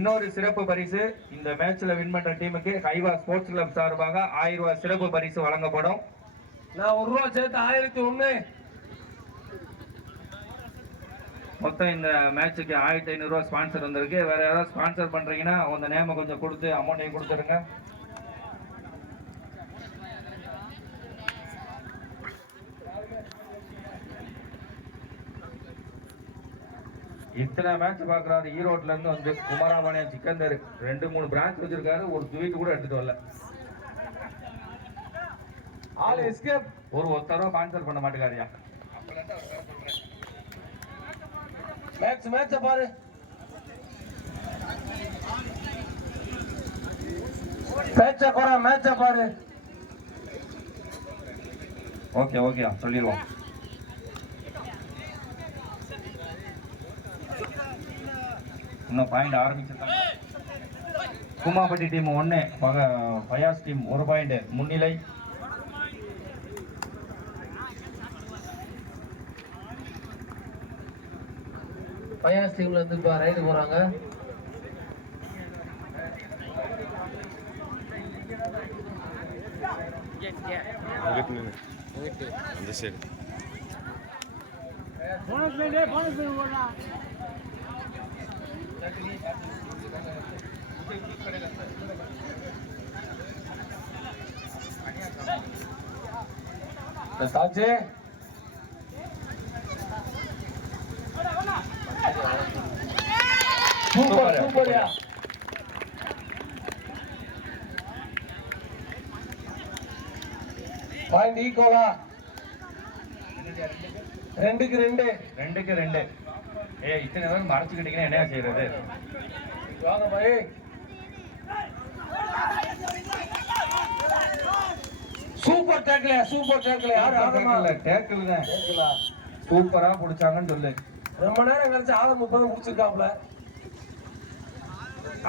இன்னொரு சிறப்பு பரிசு இந்த மேட்ச்ல வின் பண்ற டீமுக்கு ஹைவா ஸ்போர்ட்ஸ் கிளப் சார்பாக ஆயிரம் ரூபாய் சிறப்பு பரிசு வழங்கப்படும். நான் ஒரு ரூபா சேர்த்து ஆயிரத்தி ஒண்ணு. மொத்தம் இந்த மேட்சுக்கு ஆயிரத்தி ஐநூறு ரூபாய் ஸ்பான்சர் வந்திருக்கு. வேற யாராவது ஸ்பான்சர் பண்றீங்கன்னா உங்க நேம கொஞ்சம் கொடுத்து அமௌண்ட்டையும் கொடுத்துருங்க. இத்தனை மேட்ச் பாக்குறாரு ஈரோட்ல இருந்து வந்து குமாராபாளையம் சிக்கந்தர். ரெண்டு மூணு பிரான்ச் வச்சிருக்காரு ஒரு ஸ்வீட் கூட எடுத்துட்டு வரல. ஆல் எஸ்கேப் ஒரு ஒருத்தரோ ஸ்பான்சர் பண்ண மாட்டேங்காரியா மேட்ச் மேட்ச பாரு. மேட்ச குறை மேட்ச பாரு. ஓகே ஓகே சொல்லிடுவோம். இன்னும் பாயிண்ட் ஆரம்பிச்சிருக்காங்க. குமாப்பட்டி டீம் ஒன்று பயாஸ் டீம் ஒரு பாயிண்ட் முன்னிலை. பயாஸ் டீம்ல இருந்து இப்ப ரைடு நின்று அந்த சைடு சாட்சி சூப்பர் சூப்பர்யா பாயிண்ட் ஈக்குவலா ரெண்டுக்கு ரெண்டு. ரெண்டுக்கு ரெண்டு. ஏ இத்தனை பேர் மறைச்சுக்கிட்டீங்கன்னா என்ன செய்யறது வாங்க பாய் சூப்பர் டேக்கிள் சூப்பர் டேக்கிள். யாரு ஆதமா? டேக்கிள் தான் சூப்பரா பிடிச்சாங்கன்னு சொல்லு. ரொம்ப நேரம் கழிச்சு ஆதம் முப்பது முடிச்சிருக்காப்ல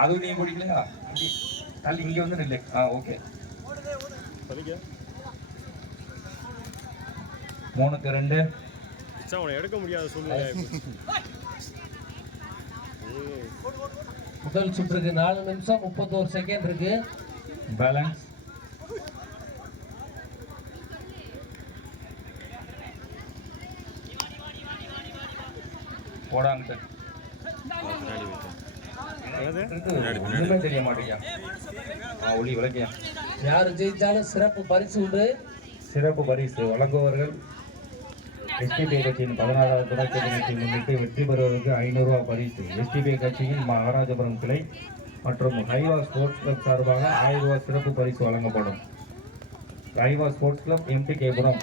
அது நீ பிடிக்கலையா தள்ளி இங்க வந்து நில்லு. ஆ ஓகே. மூணுக்கு ரெண்டு. மச்சான் அவனை எடுக்க முடியாத சூழ்நிலை முதல் சுற்றுக்கு நாலு நிமிஷம் முப்பத்தோரு செகண்ட் இருக்கு. பேலன்ஸ் போடாங்கிட்டு தெரிய மாட்டேங்க ஆ ஒளி விளக்கியா? யாரு ஜெயிச்சாலும் சிறப்பு பரிசு உண்டு. சிறப்பு பரிசு. வழங்குபவர்கள் எஸ்டிபி கட்சியின் பதினாறாவது நிகழ்ச்சி முன்னிட்டு வெற்றி பெறுவதற்கு ஐநூறு ரூபாய் பரிசு. எஸ்டிபி கட்சியின் மகாராஜபுரம் கிளை மற்றும் ஹைவா ஸ்போர்ட்ஸ் கிளப் சார்பாக ஆயிரம் ரூபாய் சிறப்பு பரிசு வழங்கப்படும். ஹைவா ஸ்போர்ட்ஸ் கிளப் எம்டி கேபுரம்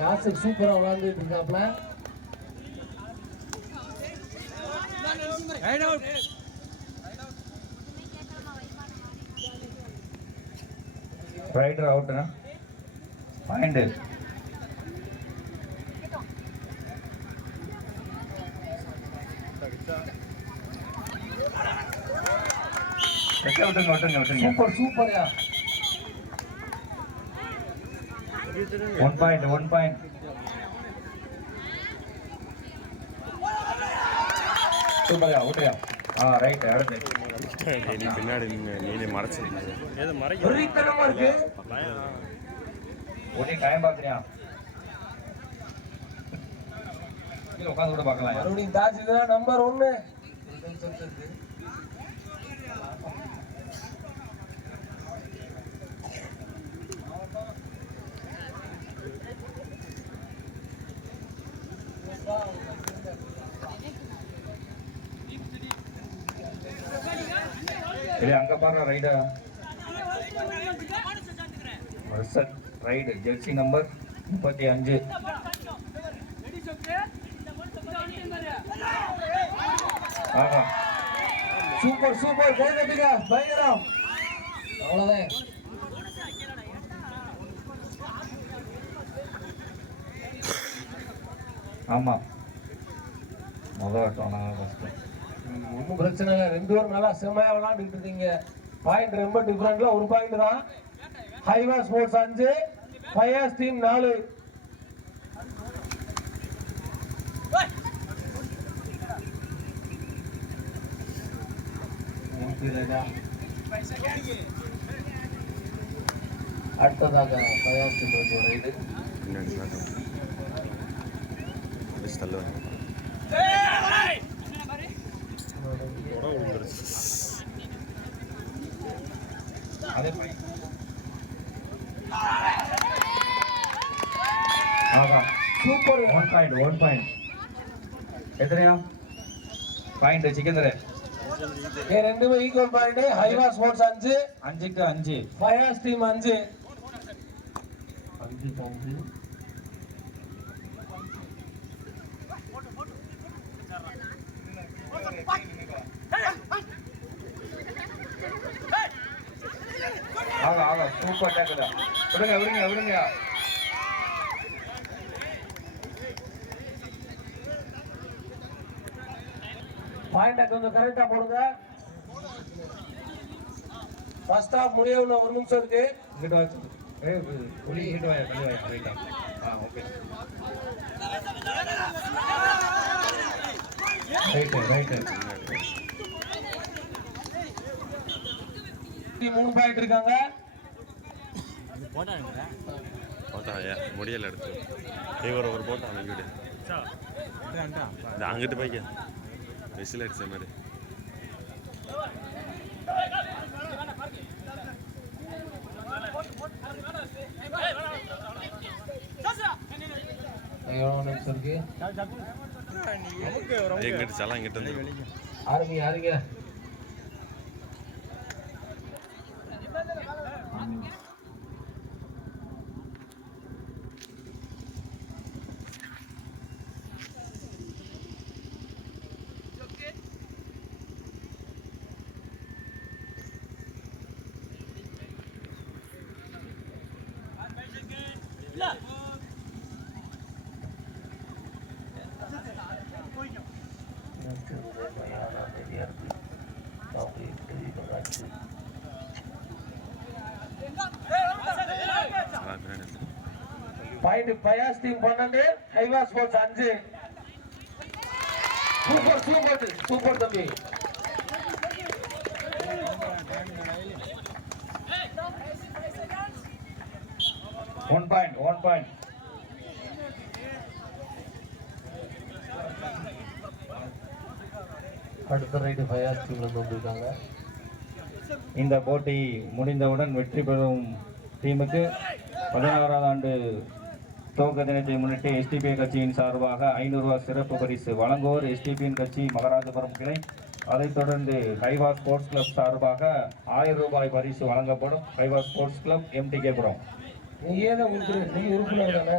காசு சூப்பரா விளாண்டுட்டு இருக்காப்ல. ரைடர் அவுட்டுனா பாயிண்ட் விட்டுங்க விட்டுங்க விட்டுங்க சூப்பர் சூப்பர்யா. ஒன் பாயிண்ட் ஒன் பாயிண்ட் சூப்பர்யா விட்டுயா ஆ ரைட் அடுத்து. பின்னாடி நின்று நீ மறைச்சிருந்தீங்க ஏதோ மறைக்க வெறித்தனமா இருக்கு. ஒரே காயம் பார்க்குறியா கீழே உட்காந்து கூட பார்க்கலாம் மறுபடியும் தாஜிதா நம்பர் ஒன்னு இல்லை அங்கே பாரு ரைடா ரைடு ஜெர்சி நம்பர் முப்பத்தி அஞ்சு சூப்பர் சூப்பர். கை தட்டுங்க. பயங்கரம். அவ்வளவுதான். ஆமாம் முதல் ஆட்டம் ஃபஸ்ட்டு ஒன்றும் பிரச்சனை இல்லை. ரெண்டு பேரும் நல்லா செம்மையா விளாண்டுட்டு இருக்கீங்க. பாயிண்ட் ரொம்ப டிஃப்ரெண்ட்ல ஒரு பாயிண்ட் தான். ஹைவா ஸ்போர்ட்ஸ் அஞ்சு ஃபயர்ஸ் டீம் நாலு வீரரா அடுத்ததாக பயாஸ் டீம் ரைடு பின்னாடி பார்க்க வச்சு தள்ளுவாங்க உடம்பு விழுந்துருச்சு அதே பாயிண்ட் ஆகா super one point one point எத்தனையா point சிக்கந்தரே ஏ ரெண்டுமே ஈக்குவல் பாயிண்ட் ஹைவா ஸ்போர்ட்ஸ் அஞ்சு. அஞ்சுக்கு அஞ்சு. பயாஸ் டீம் அஞ்சு. அஞ்சுக்கு அஞ்சு ஆகா ஆகா சூப்பர் விடுங்க விடுங்க விடுங்க. பாயிண்ட கொஞ்சம் கரெக்டா போடுங்க. ஃபர்ஸ்ட் ஹாஃப் முடிய இன்னும் ஒரு நிமிஷம் இருக்கு. இங்கிட்டு வா ஏய் புலி இங்கிட்டு வாயா தள்ளி வாயா ரைட்டா ஆ ஓகே ரைட்டு ரைட்டு மூணு பாயிண்ட் இருக்காங்க. முடியல எடுத்து இவர் ஒரு போட்டா அந்த வீடு. இந்த அங்கிட்டு போய்க்க. விசில் அடிச்ச மாதிரி எங்கிட்டு சலாம் இங்கிட்டு வந்து ஆரம்பிங்க ஆரம்பிங்க சலாம் பின்னாடி இருக்கு. பாயிண்ட் பயாஸ் டீம் பன்னெண்டு ஹைவா ஸ்போர்ட்ஸ் அஞ்சு. சூப்பர் சூப்பர் சூப்பர் தம்பி. ஒன் பாயிண்ட் ஒன் பாயிண்ட் அடுத்த ரைடு பயாஸ் டீம்லேருந்து வந்திருக்காங்க. இந்த போட்டி முடிந்தவுடன் வெற்றி பெறும் டீமுக்கு பதினாறாவது ஆண்டு துவக்க தினத்தை முன்னிட்டு எஸ்டிபிஐ கட்சியின் சார்பாக ஐநூறுரூவா சிறப்பு பரிசு வழங்குவோர் எஸ்டிபியின் கட்சி மகாராஜபுரம் கிளை. அதைத் தொடர்ந்து ஹைவா ஸ்போர்ட்ஸ் கிளப் சார்பாக ஆயிரம் ரூபாய் பரிசு வழங்கப்படும். ஹைவா ஸ்போர்ட்ஸ் கிளப் தான் கொடுக்குற நீ உறுப்பினர் தானே?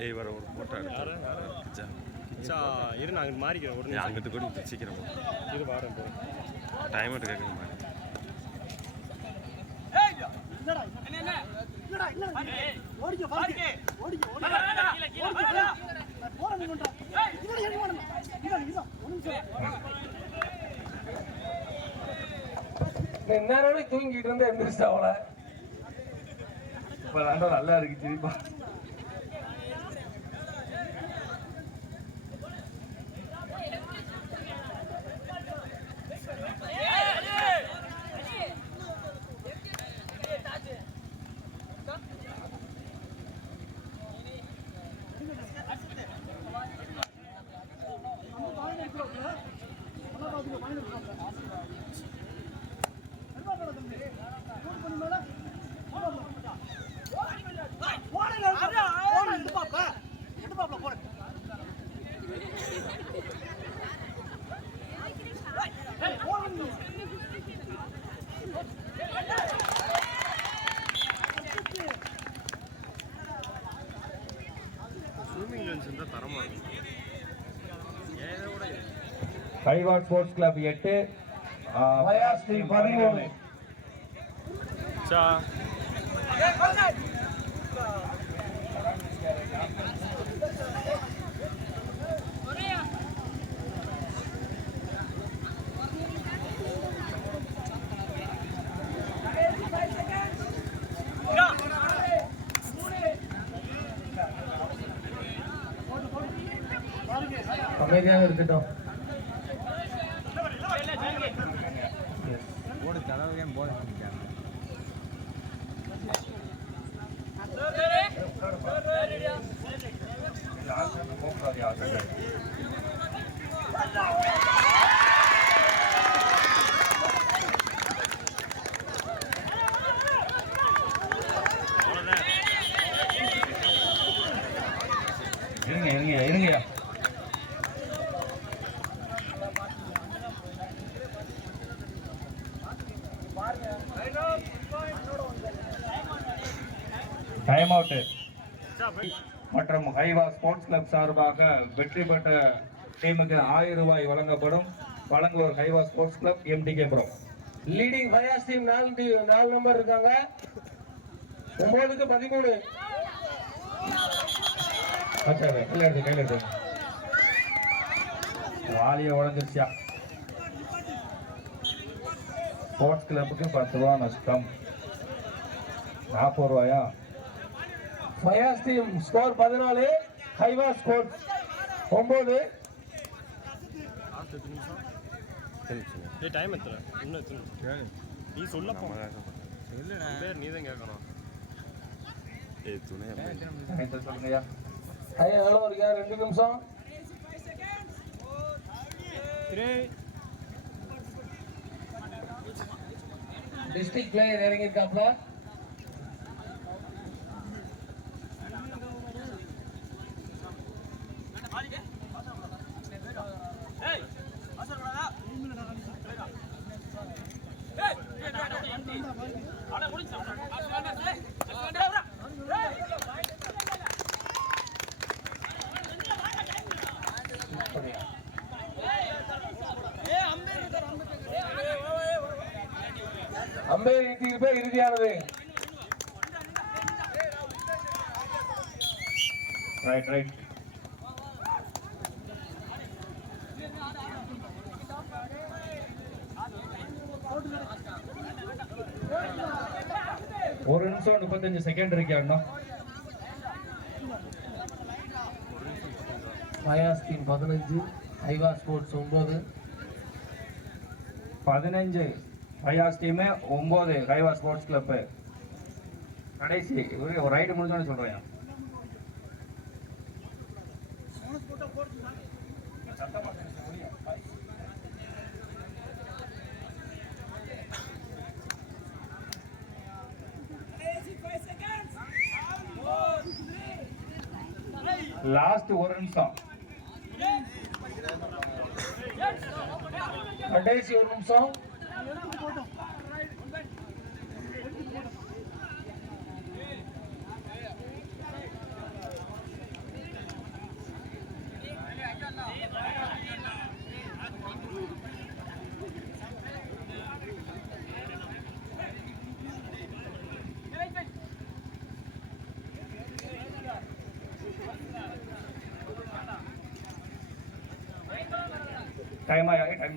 ஏய் இவர் ஒரு போட்டோ எடுத்து. இரு மாறிக்கிறேன் ஒரு ஏய், அங்கிட்டு கூட சீக்கிரம். இது வாரம் டைம் என்ன தூங்கிட்டு இருந்தா எந்திரிச்சிட்டா அவளை. இப்போ நல்லா இருக்கு சிரிப்பா. ஹைவா ஸ்போர்ட்ஸ் கிளப் எட்டு ஆ, பயாஸ் டீம் பதிமூணு சா அமைதியாக இருக்கட்டும் யா, இருங்க இருங்க. இருங்கய்யா time out Haiva sports club சார்பாக வெற்றி பெற்ற டீமுக்கு ஆயிரம் ரூபாய் வழங்கப்படும். வழங்குவோர் ஹைவா ஸ்போர்ட்ஸ் கிளப் எம்டிகே ப்ரோ லீடிங் ஃபயாஸ் டீம் நாலு நாலு நம்பர் இருக்காங்க. ஒன்பதுக்கு பதிமூணு. அச்சா கையில் எடுத்து கையில் எடுத்து. வாலியை உடஞ்சிருச்சியா ஸ்போர்ட்ஸ் கிளப்புக்கு பத்து ரூபா நஷ்டம். நாற்பது ரூபாயா? ஃபயாஸ் டீம் ஸ்கோர் பதினாலு ஹைவா ஸ்கோர் ஒன்பது டைம் எத்தனை? இன்னும் எத்தனை? நீ சொல்லப்போ பேர் நீ தான் கேட்கணும் எவ்வளோ இருக்கா ரெண்டு நிமிஷம். டிஸ்ட்ரிக்ட் பிளேயர் இறங்கியிருக்காப்ல. தீர்ப்பே இறுதியானது. ரைட் ரைட் ஒரு நிமிஷம் முப்பத்தஞ்சு செகண்ட் இருக்கியா அண்ணா. ஃபயாஸ் டீம் பதினஞ்சு ஹைவா ஸ்போர்ட்ஸ் ஒன்பது. பதினஞ்சு. ஹையாஸ் டீமு ஒம்பது ஹைவா ஸ்போர்ட்ஸ் கிளப்பு கடைசி ஒரு ரைடு முடிஞ்சோன்னு சொல்கிறேன் லாஸ்ட் ஒரு நிமிஷம். கடைசி ஒரு நிமிஷம். டைம் ஆகி டைம்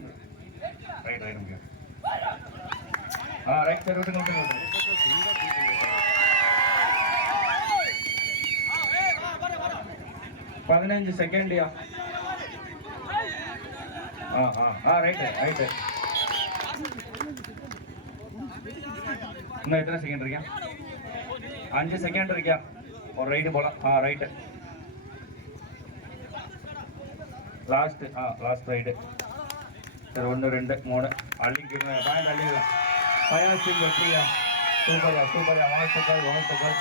ரைட் ரைட் ஓகே ஆ ரைட் சரி விட்டுங்க விட்டுங்க விட்டுங்க பதினஞ்சு செகண்ட்யா ஆ ஆ ஆ ரைட்டு ரைட்டு இன்னும் எத்தனை செகண்ட் இருக்கியா? அஞ்சு செகண்ட் இருக்கியா? ஒரு ரைட்டு போகலாம் ஆ ரைட்டு லாஸ்ட்டு ஆ லாஸ்ட் ரைடு சரி ஒன்று ரெண்டு மூணு. அள்ளிக்கிறேன் பாயிண்ட் அள்ளிக்கலாம் பயாசிங் வெற்றியா சூப்பரா சூப்பரா வாழ்த்துக்கள் வாழ்த்துக்கள்.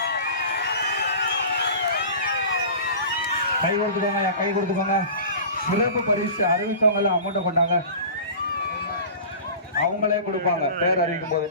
கை கொடுத்துக்கோங்க கை கொடுத்துக்கோங்க சிறப்பு பரிசு அறிவித்தவங்க எல்லாம் அமௌண்ட்டை கொண்டாங்க. அவங்களே கொடுப்பாங்க பேர் அறிவிக்கும் போது.